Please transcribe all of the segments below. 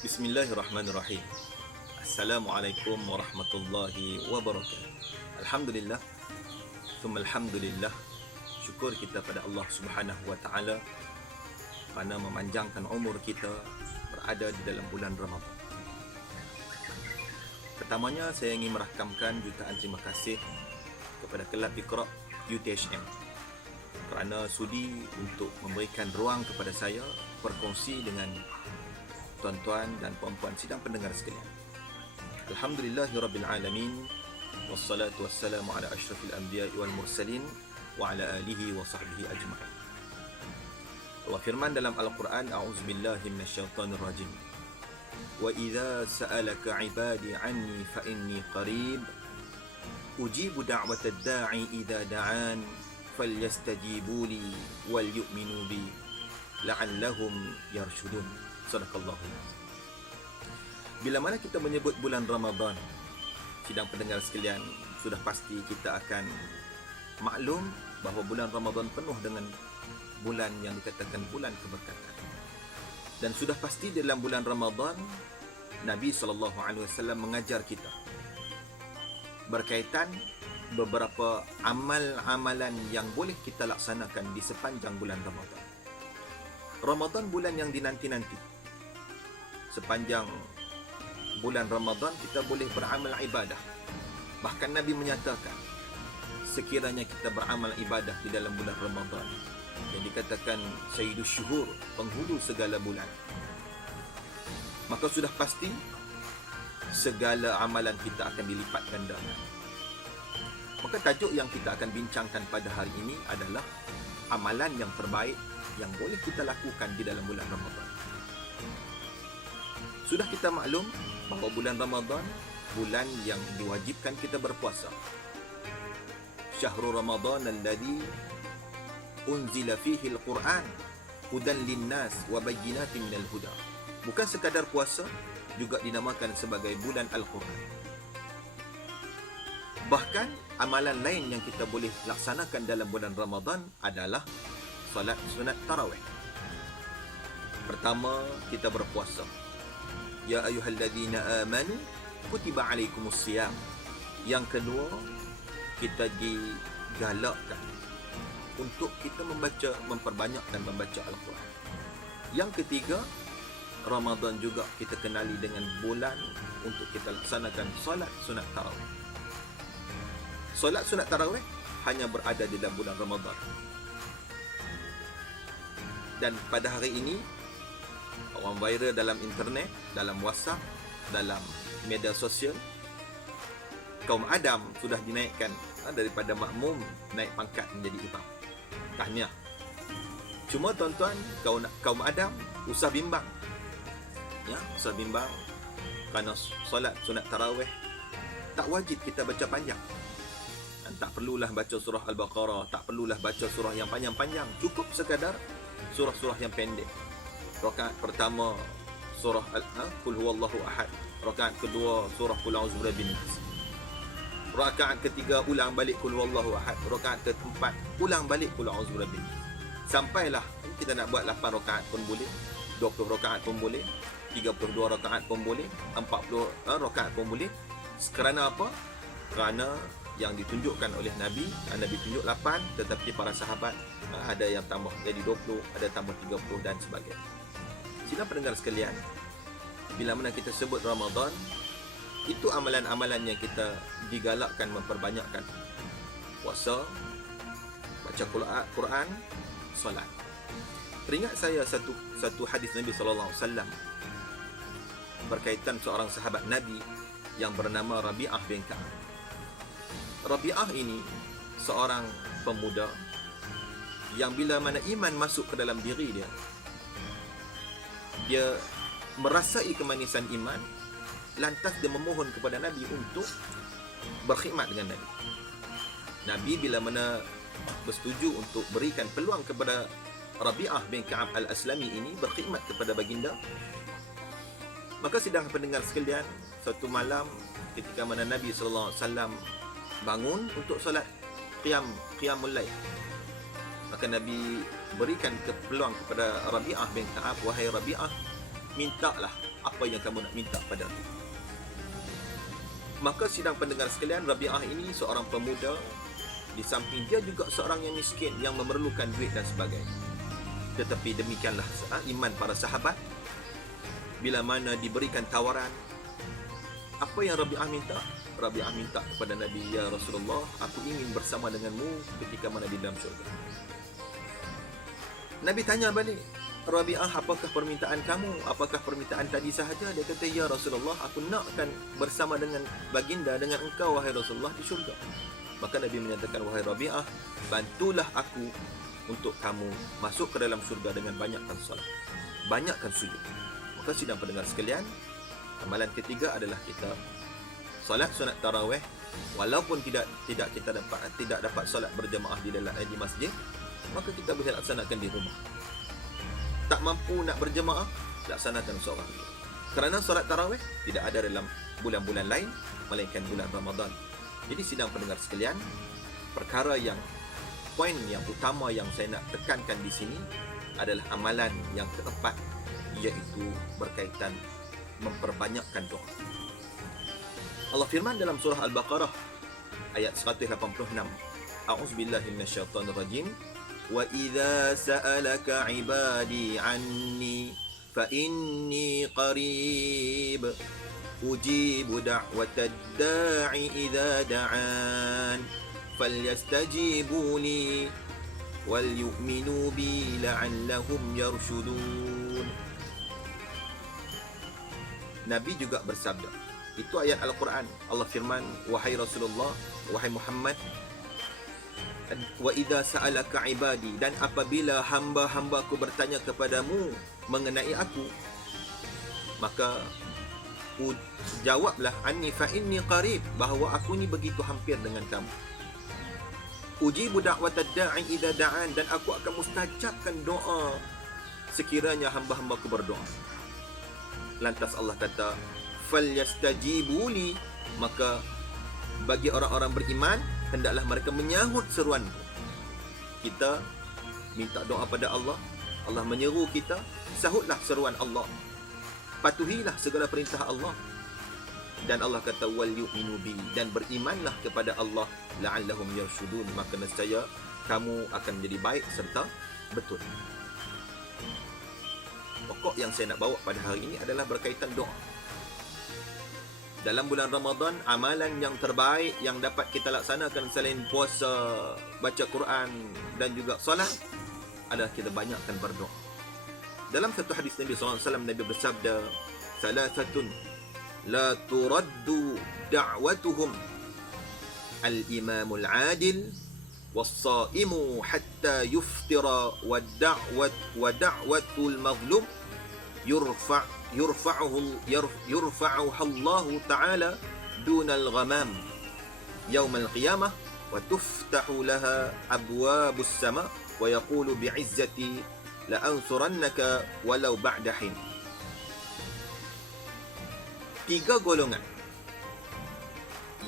Bismillahirrahmanirrahim. Assalamualaikum warahmatullahi wabarakatuh. Alhamdulillah, thumma alhamdulillah. Syukur kita pada Allah Subhanahu wa taala kerana memanjangkan umur kita berada di dalam bulan Ramadan. Pertamanya saya ingin merakamkan jutaan terima kasih kepada Kelab Iqra UTHM kerana sudi untuk memberikan ruang kepada saya berkongsi dengan tuan-tuan dan puan-puan sidang pendengar sekalian. Alhamdulillahirabbil alamin wassalatu wassalamu ala asyrafil anbiya'i wal mursalin wa ala alihi wa sahbihi ajma'in. Allah firman dalam Al-Quran, a'udzubillahi minasyaitonir rajim. Wa idza sa'alaka 'ibadi 'anni fa inni qarib ujibu da'watad da'i idza da'an falyastajibu li wal yu'minu bi la'allahum yarshudun. Sadaqallahu. Bila mana kita menyebut bulan Ramadan, sidang pendengar sekalian, sudah pasti kita akan maklum bahawa bulan Ramadan penuh dengan bulan yang dikatakan bulan keberkatan. Dan sudah pasti dalam bulan Ramadan Nabi SAW mengajar kita berkaitan beberapa amal-amalan yang boleh kita laksanakan di sepanjang bulan Ramadan. Ramadan bulan yang dinanti-nanti. Sepanjang bulan Ramadan kita boleh beramal ibadah. Bahkan Nabi menyatakan, sekiranya kita beramal ibadah di dalam bulan Ramadan yang dikatakan Sayyidus Syuhur, penghulu segala bulan, maka sudah pasti segala amalan kita akan dilipat gandakan. Maka tajuk yang kita akan bincangkan pada hari ini adalah amalan yang terbaik yang boleh kita lakukan di dalam bulan Ramadan. Sudah kita maklum bahawa bulan Ramadan bulan yang diwajibkan kita berpuasa. Syahrul Ramadan alladhi unzila fihi al-Quran hudan linnas wa bayyinatin minal huda. Bukan sekadar puasa, juga dinamakan sebagai bulan Al-Quran. Bahkan amalan lain yang kita boleh laksanakan dalam bulan Ramadan adalah salat sunat tarawih. Pertama, kita berpuasa. Ya ayyuhalladzina amanu kutiba alaikumusiyam. Yang kedua, kita digalakkan untuk kita memperbanyak dan membaca Al-Quran. Yang ketiga, Ramadan juga kita kenali dengan bulan untuk kita laksanakan solat sunat tarawih. Solat sunat tarawih hanya berada di dalam bulan Ramadan. Dan pada hari ini, orang viral dalam internet, dalam WhatsApp, dalam media sosial, kaum Adam sudah dinaikkan daripada makmum naik pangkat menjadi imam. Tahniah. Cuma tuan-tuan, kaum Adam usah bimbang. Ya, usah bimbang kerana solat sunat tarawih tak wajib kita baca panjang. Dan tak perlulah baca surah Al-Baqarah, tak perlulah baca surah yang panjang-panjang. Cukup sekadar surah-surah yang pendek. Rakaat pertama surah Qul huwallahu ahad, rakaat kedua surah Qul a'udzu birabbin nas, rakaat ketiga ulang balik Qul huwallahu ahad, rakaat keempat ulang balik Qul a'udzu birabbin nas. Sampailah kita nak buat 8 rakaat pun boleh, 20 rakaat pun boleh, 32 rakaat pun boleh, 40 rakaat pun boleh. Kerana apa? Kerana yang ditunjukkan oleh Nabi, Nabi tunjuk 8, tetapi para sahabat ada yang tambah jadi 20, ada tambah 30 dan sebagainya. Sidang pendengar sekalian, bila mana kita sebut Ramadan, itu amalan-amalan yang kita digalakkan memperbanyakkan. Puasa, baca Quran, solat. Teringat saya satu hadis Nabi SAW berkaitan seorang sahabat Nabi yang bernama Rabi'ah bin Ka'ab. Rabi'ah ini seorang pemuda yang bila mana iman masuk ke dalam diri dia, dia merasai kemanisan iman, lantas dia memohon kepada Nabi untuk berkhidmat dengan Nabi. Nabi bila mana bersetuju untuk berikan peluang kepada Rabi'ah bin Ka'ab al-Aslami ini berkhidmat kepada baginda, maka sidang pendengar sekalian, satu malam ketika mana Nabi SAW bangun untuk solat qiyamul lail, maka Nabi berikan peluang kepada Rabi'ah bin Ka'ab, wahai Rabi'ah, mintalah apa yang kamu nak minta pada aku. Maka sidang pendengar sekalian, Rabi'ah ini seorang pemuda, di samping dia juga seorang yang miskin, yang memerlukan duit dan sebagainya. Tetapi demikianlah iman para sahabat. Bila mana diberikan tawaran, apa yang Rabi'ah minta? Rabi'ah minta kepada Nabi, ya Rasulullah, aku ingin bersama denganmu ketika mana di dalam syurga. Nabi tanya balik, Rabi'ah, apakah permintaan kamu? Apakah permintaan tadi sahaja? Dia kata, ya Rasulullah, aku nakkan bersama dengan baginda, dengan engkau, wahai Rasulullah, di syurga. Maka Nabi menyatakan, wahai Rabi'ah, bantulah aku untuk kamu masuk ke dalam syurga dengan banyakkan salat, banyakkan sujud. Maka sidang pendengar sekalian, amalan ketiga adalah kita solat sunat tarawih. Walaupun tidak dapat solat berjemaah di masjid, maka kita boleh laksanakan di rumah. Tak mampu nak berjemaah, laksanakan seorang diri. Kerana solat tarawih tidak ada dalam bulan-bulan lain melainkan bulan Ramadan. Jadi sidang pendengar sekalian, poin yang utama yang saya nak tekankan di sini adalah amalan yang keempat, iaitu berkaitan memperbanyakkan doa. Allah firman dalam surah Al-Baqarah ayat 186. A'udzubillahi minasyaitonirrajim. Wa idza sa'alaka 'ibadi 'anni fa inni qarib ujibu da'watad da'i idza da'an falyastajibu li wal yu'minu bi la'allahum yarshudun. Nabi juga bersabda, itu ayat Al-Quran. Allah firman, wahai Rasulullah, wahai Muhammad, wa idza sa'alaka ibadi, dan apabila hamba-hambaku bertanya kepadamu mengenai aku, maka jawablah, anni fa inni qarib, bahawa aku ni begitu hampir dengan kamu. Ujibu da'watad da'i idza da'an, dan aku akan mustajabkan doa sekiranya hamba-hambaku berdoa. Lantas Allah kata, falyastajibu li, maka bagi orang-orang beriman hendaklah mereka menyahut seruanku. Kita minta doa pada Allah, Allah menyeru kita, sahutlah seruan Allah, patuhilah segala perintah Allah. Dan Allah kata, wal yu'minu bi, dan berimanlah kepada Allah, la'allahum yarshudun, maka nescaya kamu akan menjadi baik serta betul. Pokok yang saya nak bawa pada hari ini adalah berkaitan doa. Dalam bulan Ramadan, amalan yang terbaik yang dapat kita laksanakan selain puasa, baca Quran dan juga solat adalah kita banyakkan berdoa. Dalam satu hadis Nabi SAW, Nabi bersabda, "Salasatun la turaddu da'watuhum al-imamul adil was-sa'imu hatta yuftira wa da'watul mazlum yurfa'uha Allah Ta'ala dunal ghamam yawmal qiyamah wa tuftahu laha abwabus sama wa yaqulu bi'izzati la ansurannaka walau ba'da hin." Tiga golongan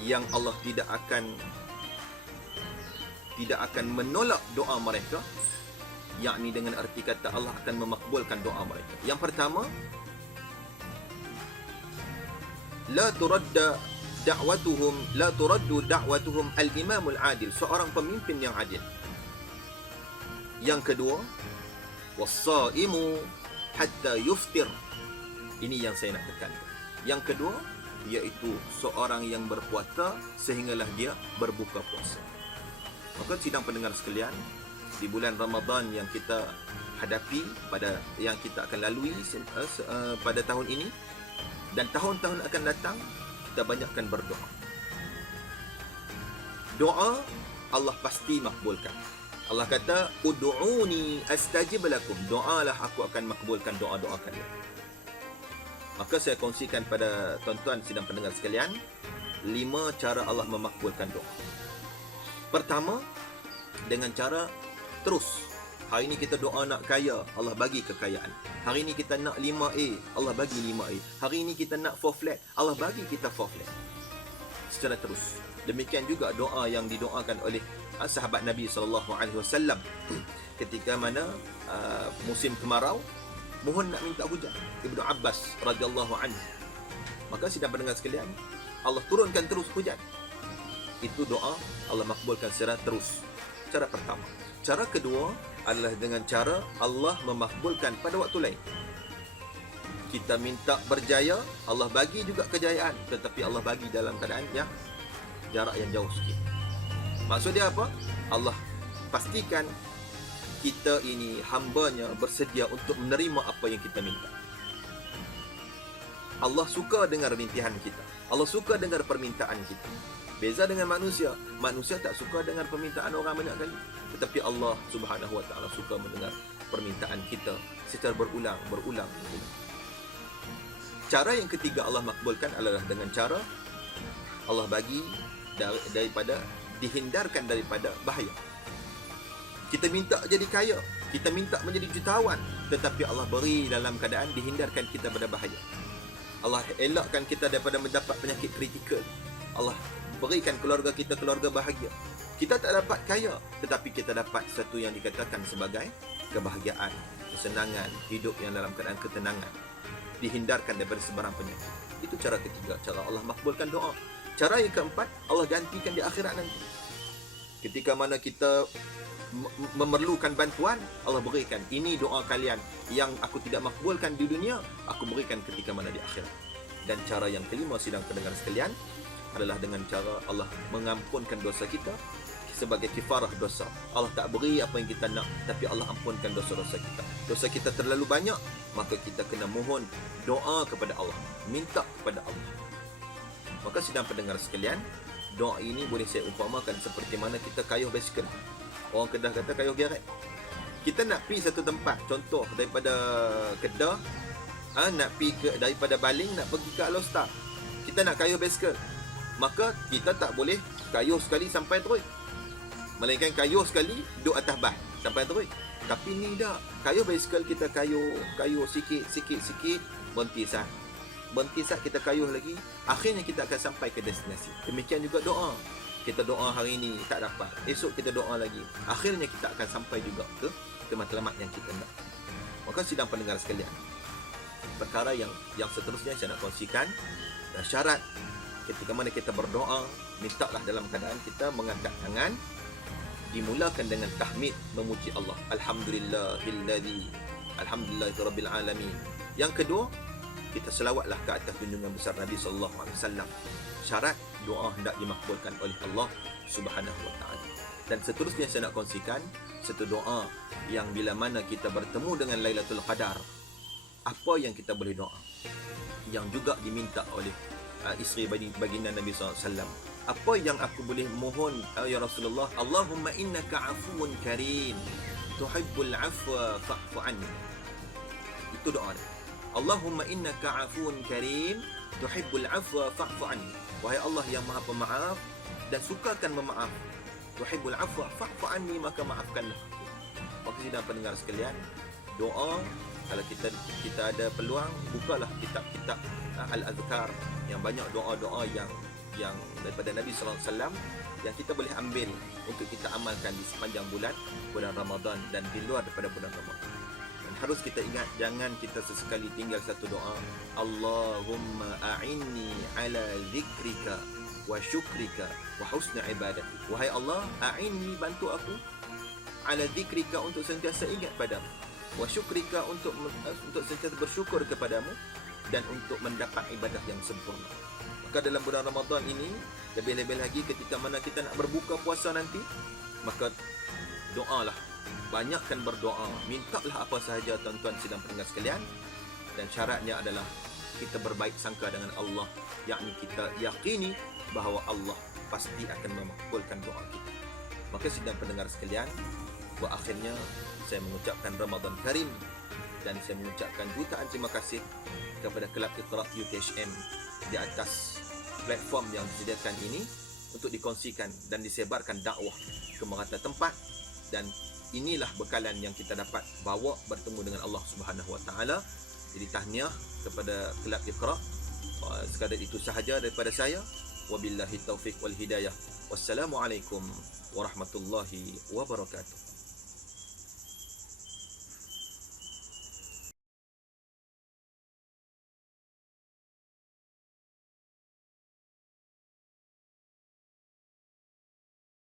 yang Allah tidak akan menolak doa mereka, yakni dengan erti kata Allah akan memakbulkan doa mereka. Yang pertama, la turaddu da'watuhum al-imamul adil, seorang pemimpin yang adil. Yang kedua, was-sa'imu hatta yuftir. Ini yang saya nak tekankan. Yang kedua, iaitu seorang yang berpuasa sehinggalah dia berbuka puasa. Maka sidang pendengar sekalian, di bulan Ramadan yang kita hadapi, yang kita akan lalui pada tahun ini dan tahun-tahun akan datang, kita banyakkan berdoa. Doa Allah pasti makbulkan. Allah kata, ud'uni astajib lakum, doalah aku akan makbulkan doa-doa kalian. Maka saya kongsikan pada tuan-tuan sidang pendengar sekalian 5 cara Allah memakbulkan doa. Pertama, dengan cara terus. Hari ini kita doa nak kaya, Allah bagi kekayaan. Hari ini kita nak 5A, Allah bagi 5A. Hari ini kita nak 4 flat, Allah bagi kita 4 flat. Secara terus. Demikian juga doa yang didoakan oleh sahabat Nabi SAW ketika mana musim kemarau, mohon nak minta hujan. Ibnu Abbas radhiyallahu anhu. Maka sidang pendengar sekalian, Allah turunkan terus hujan. Itu doa Allah makbulkan secara terus. Cara pertama. Cara kedua adalah dengan cara Allah memakbulkan pada waktu lain. Kita minta berjaya, Allah bagi juga kejayaan, tetapi Allah bagi dalam keadaan yang jarak yang jauh sikit. Maksud dia apa? Allah pastikan kita ini hamba-Nya bersedia untuk menerima apa yang kita minta. Allah suka dengar rintihan kita. Allah suka dengar permintaan kita. Beza dengan manusia. Manusia tak suka dengar permintaan orang banyak kali. Tetapi Allah Subhanahu Wa Taala suka mendengar permintaan kita secara berulang. Cara yang ketiga Allah makbulkan adalah dengan cara Allah bagi daripada dihindarkan daripada bahaya. Kita minta jadi kaya, kita minta menjadi jutawan, tetapi Allah beri dalam keadaan dihindarkan kita daripada bahaya. Allah elakkan kita daripada mendapat penyakit kritikal. Allah berikan keluarga kita keluarga bahagia. Kita tak dapat kaya, tetapi kita dapat satu yang dikatakan sebagai kebahagiaan, kesenangan, hidup yang dalam keadaan ketenangan, dihindarkan daripada sebarang penyakit. Itu cara ketiga, cara Allah makbulkan doa. Cara yang keempat, Allah gantikan di akhirat nanti. Ketika mana kita memerlukan bantuan, Allah berikan, ini doa kalian yang aku tidak makbulkan di dunia, aku berikan ketika mana di akhirat. Dan cara yang kelima, sidang pendengar sekalian, adalah dengan cara Allah mengampunkan dosa kita sebagai kifarah dosa. Allah tak beri apa yang kita nak, tapi Allah ampunkan dosa-dosa kita. Dosa kita terlalu banyak, maka kita kena mohon doa kepada Allah, minta kepada Allah. Maka sidang pendengar sekalian, doa ini boleh saya umpamakan seperti mana kita kayuh basikal. Orang Kedah kata kayuh geret. Kita nak pergi satu tempat, contoh daripada Kedah, nak pergi daripada Baling nak pergi ke Alostar. Kita nak kayuh basikal. Maka kita tak boleh kayuh sekali sampai terus. Melainkan kayuh sekali duduk atas bas sampai terus. Tapi ni dah, kayuh basikal kita kayuh sikit, berhenti sat kita kayuh lagi, akhirnya kita akan sampai ke destinasi. Demikian juga doa. Kita doa hari ini tak dapat, esok kita doa lagi, akhirnya kita akan sampai juga ke matlamat yang kita nak. Maka sidang pendengar sekalian, perkara yang seterusnya saya nak kongsikan, dan syarat ketika mana kita berdoa, mintalah dalam keadaan kita mengangkat tangan, dimulakan dengan tahmid, memuji Allah. Alhamdulillahirabbil alamin. Yang kedua, kita selawatlah ke atas junjungan besar Nabi sallallahu alaihi wasallam. Syarat doa hendak dimakbulkan oleh Allah Subhanahu wa taala. Dan seterusnya saya nak kongsikan satu doa yang bila mana kita bertemu dengan Lailatul Qadar, apa yang kita boleh doa, yang juga diminta oleh isteri baginda Nabi SAW. Apa yang aku boleh mohon, ya Rasulullah? Allahumma innaka afuun karim, tuhibbul afwa fa'fu anni. Itu doa dia. Allahumma innaka afuun karim, tuhibbul afwa fa'fu anni. Wahai Allah yang Maha Pemaaf dan sukakan memaaf. Tuhibbul afwa fa'fu anni, maka maafkanlah aku. Maka sidang pendengar sekalian, doa, kalau kita ada peluang, bukalah kitab-kitab al-azkar yang banyak doa-doa yang daripada Nabi sallallahu alaihi wasallam yang kita boleh ambil untuk kita amalkan di sepanjang bulan Ramadan dan di luar daripada bulan Ramadan. Dan harus kita ingat, jangan kita sesekali tinggal satu doa, Allahumma a'inni ala zikrika wa syukrika wa husna ibadatik. Wahai Allah, a'inni, bantu aku, ala zikrika, untuk sentiasa ingat padamu, wa syukrika, untuk sentiasa bersyukur kepadamu, dan untuk mendapat ibadah yang sempurna. Maka dalam bulan Ramadan ini, lebih-lebih lagi ketika mana kita nak berbuka puasa nanti, maka doalah, banyakkan berdoa, mintalah apa sahaja tuan-tuan sidang pendengar sekalian. Dan syaratnya adalah kita berbaik sangka dengan Allah, yakni kita yakini bahawa Allah pasti akan memakbulkan doa kita. Maka sidang pendengar sekalian, buat akhirnya saya mengucapkan Ramadan Karim, dan saya mengucapkan jutaan terima kasih kepada Kelab Iqra UKHM di atas platform yang disediakan ini untuk dikongsikan dan disebarkan dakwah ke merata tempat. Dan inilah bekalan yang kita dapat bawa bertemu dengan Allah Subhanahu wa taala. Jadi tahniah kepada Kelab Iqra. Sekadar itu sahaja daripada saya. Wabillahi taufiq wal hidayah. Wassalamualaikum warahmatullahi wabarakatuh.